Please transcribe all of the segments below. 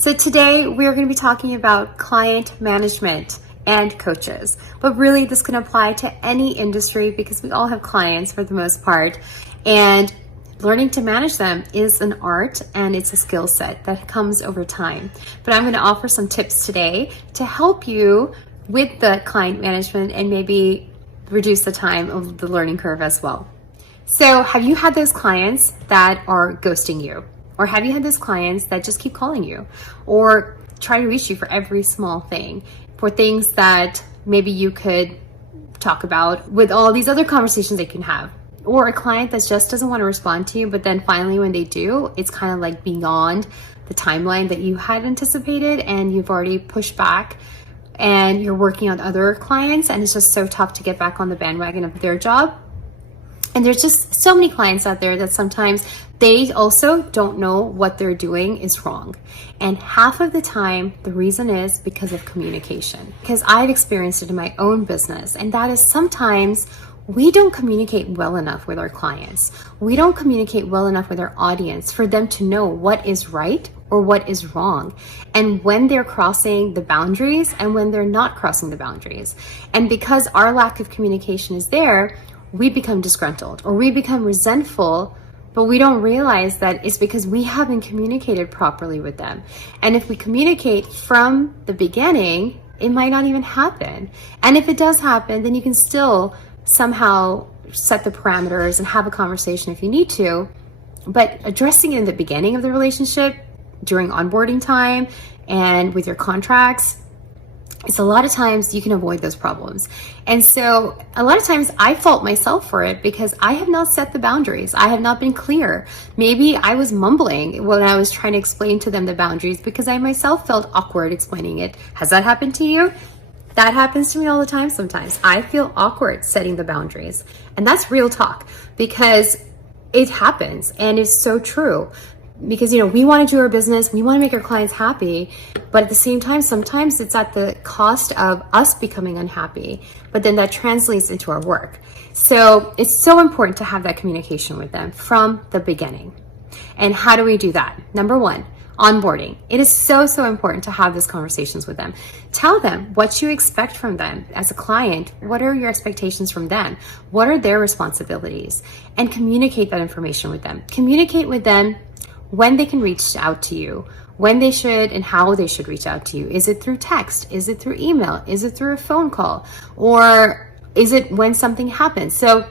So today we're going to be talking about client management and coaches, but really this can apply to any industry because we all have clients for the most part, and learning to manage them is an art and it's a skill set that comes over time. But I'm going to offer some tips today to help you with the client management and maybe reduce the time of the learning curve as well. So have you had those clients that are ghosting you? Or have you had those clients that just keep calling you or try to reach you for every small thing, for things that maybe you could talk about with all these other conversations they can have? Or a client that just doesn't want to respond to you, but then finally when they do, it's kind of like beyond the timeline that you had anticipated and you've already pushed back and you're working on other clients and it's just so tough to get back on the bandwagon of their job. And there's just so many clients out there that sometimes they also don't know what they're doing is wrong. And half of the time, the reason is because of communication. Because I've experienced it in my own business, and that is sometimes we don't communicate well enough with our clients. We don't communicate well enough with our audience for them to know what is right or what is wrong, and when they're crossing the boundaries and when they're not crossing the boundaries. And because our lack of communication is there, we become disgruntled or we become resentful, but we don't realize that it's because we haven't communicated properly with them. And if we communicate from the beginning, it might not even happen. And if it does happen, then you can still somehow set the parameters and have a conversation if you need to. But addressing it in the beginning of the relationship, during onboarding time and with your contracts, it's a lot of times you can avoid those problems. And so a lot of times I fault myself for it because I have not set the boundaries. I have not been clear. Maybe I was mumbling when I was trying to explain to them the boundaries because I myself felt awkward explaining it. Has that happened to you? That happens to me all the time sometimes. I feel awkward setting the boundaries. And that's real talk because it happens and it's so true. Because, we want to do our business, we want to make our clients happy, but at the same time, sometimes it's at the cost of us becoming unhappy, but then that translates into our work. So it's so important to have that communication with them from the beginning. And how do we do that? Number one, onboarding. It is so important to have these conversations with them. Tell them what you expect from them as a client. What are your expectations from them? What are their responsibilities? And communicate that information with them. Communicate with them when they can reach out to you, when they should and how they should reach out to you. Is it through text? Is it through email? Is it through a phone call? Or is it when something happens? So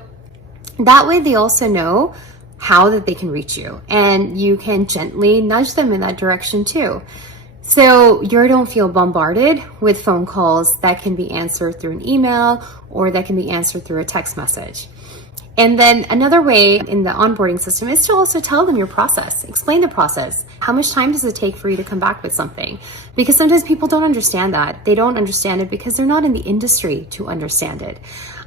that way they also know how that they can reach you, and you can gently nudge them in that direction too. So you don't feel bombarded with phone calls that can be answered through an email or that can be answered through a text message. And then another way in the onboarding system is to also tell them your process. Explain the process. How much time does it take for you to come back with something? Because sometimes people don't understand that. They don't understand it because they're not in the industry to understand it.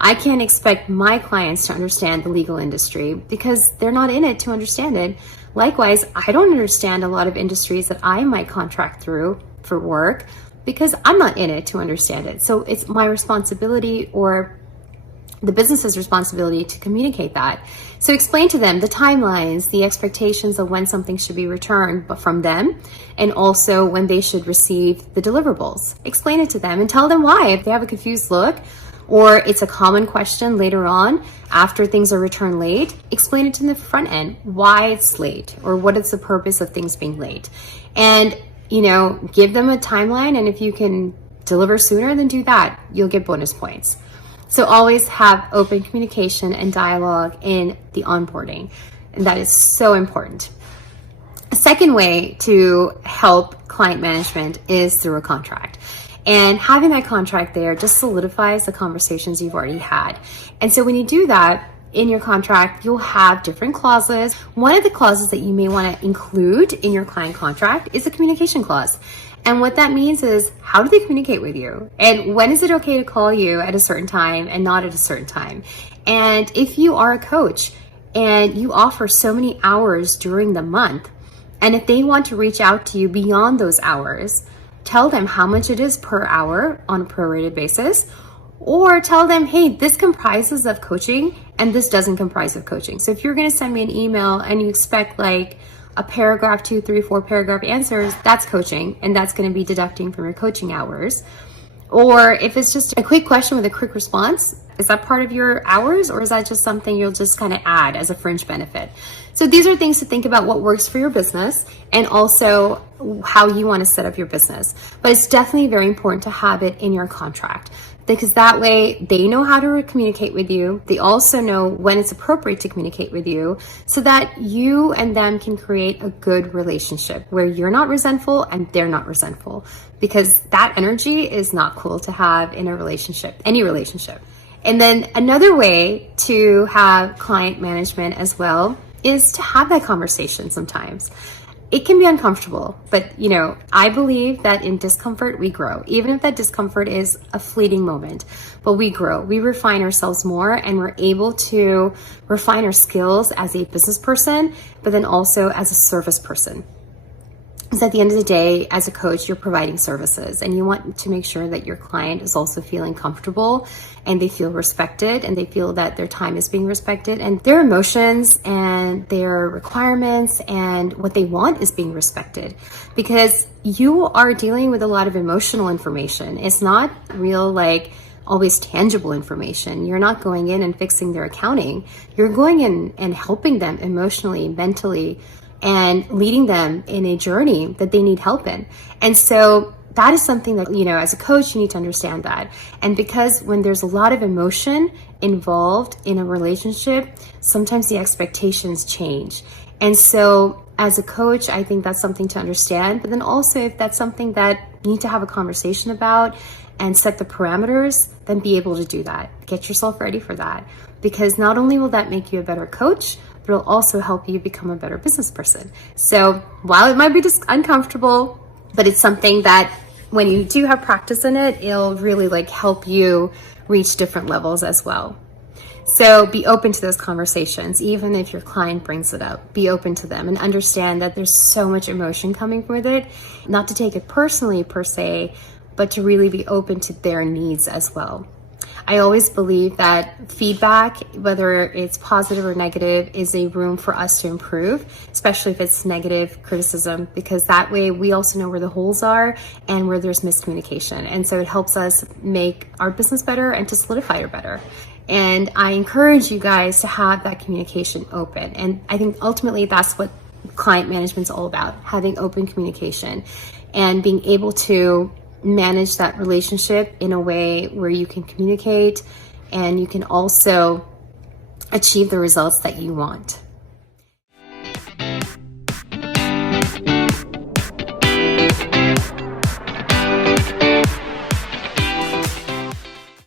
I can't expect my clients to understand the legal industry because they're not in it to understand it. Likewise, I don't understand a lot of industries that I might contract through for work because I'm not in it to understand it. So it's my responsibility or the business's responsibility to communicate that. So explain to them the timelines, the expectations of when something should be returned from them, and also when they should receive the deliverables. Explain it to them and tell them why. If they have a confused look or it's a common question later on after things are returned late, explain it to the front end, why it's late or what is the purpose of things being late. And, give them a timeline, and if you can deliver sooner, then do that. You'll get bonus points. So always have open communication and dialogue in the onboarding. And that is so important. A second way to help client management is through a contract. And having that contract there just solidifies the conversations you've already had. And so when you do that in your contract, you'll have different clauses. One of the clauses that you may want to include in your client contract is the communication clause. And what that means is, how do they communicate with you? And when is it okay to call you at a certain time and not at a certain time? And if you are a coach and you offer so many hours during the month, and if they want to reach out to you beyond those hours, tell them how much it is per hour on a prorated basis, or tell them, hey, this comprises of coaching and this doesn't comprise of coaching. So if you're going to send me an email and you expect like a paragraph, 2, 3, 4 paragraph answers, that's coaching, and that's going to be deducting from your coaching hours. Or if it's just a quick question with a quick response, is that part of your hours, or is that just something you'll just kind of add as a fringe benefit? So these are things to think about, what works for your business and also how you want to set up your business. But it's definitely very important to have it in your contract, because that way they know how to communicate with you. They also know when it's appropriate to communicate with you, so that you and them can create a good relationship where you're not resentful and they're not resentful, because that energy is not cool to have in a relationship, any relationship. And then another way to have client management as well is to have that conversation sometimes. It can be uncomfortable, but I believe that in discomfort, we grow. Even if that discomfort is a fleeting moment, but we grow, we refine ourselves more, and we're able to refine our skills as a business person, but then also as a service person. Because at the end of the day, as a coach, you're providing services, and you want to make sure that your client is also feeling comfortable and they feel respected and they feel that their time is being respected and their emotions and their requirements and what they want is being respected. Because you are dealing with a lot of emotional information. It's not real, always tangible information. You're not going in and fixing their accounting. You're going in and helping them emotionally, mentally, and leading them in a journey that they need help in. And so that is something that, as a coach, you need to understand that. And because when there's a lot of emotion involved in a relationship, sometimes the expectations change. And so as a coach, I think that's something to understand. But then also, if that's something that you need to have a conversation about and set the parameters, then be able to do that. Get yourself ready for that. Because not only will that make you a better coach, but it'll also help you become a better business person. So while it might be just uncomfortable, but it's something that when you do have practice in it, it'll really help you reach different levels as well. So be open to those conversations. Even if your client brings it up, be open to them and understand that there's so much emotion coming with it. Not to take it personally per se, but to really be open to their needs as well. I always believe that feedback, whether it's positive or negative, is a room for us to improve, especially if it's negative criticism, because that way we also know where the holes are and where there's miscommunication. And so it helps us make our business better and to solidify it better. And I encourage you guys to have that communication open. And I think ultimately that's what client management is all about, having open communication and being able to manage that relationship in a way where you can communicate and you can also achieve the results that you want.